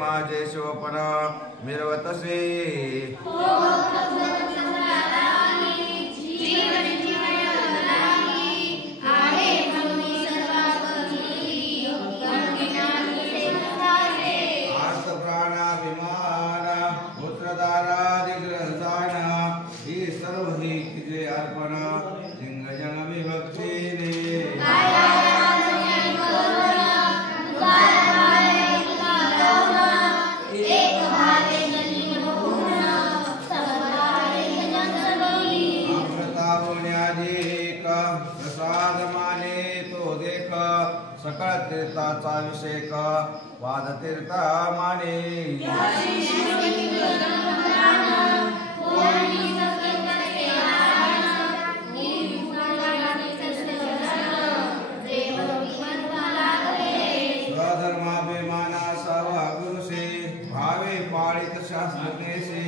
माझे शिवपण मिरवतसे सकळ तीर्थाचा विषेक वाद तीर्थ माने स्वधर्माभिमानासावा गुरुसे भावे पाळित शास्त्रज्ञेसे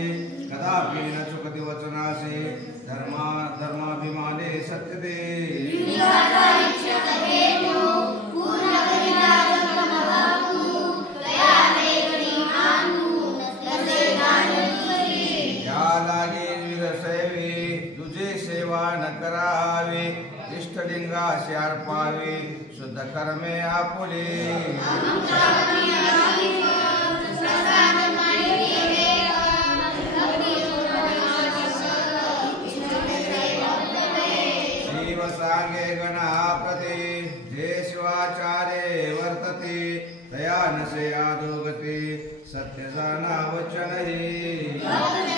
कदापि न चुकति वचनासे धर्माभिमाने सत्यते न करावे इष्टलिंगाशी अर्पावे शुद्ध कर्मे आपुले शिव सांगे गणाप्रते जे शिवाचारे वर्तते तया नसे आदोगते सत्य जाना वचन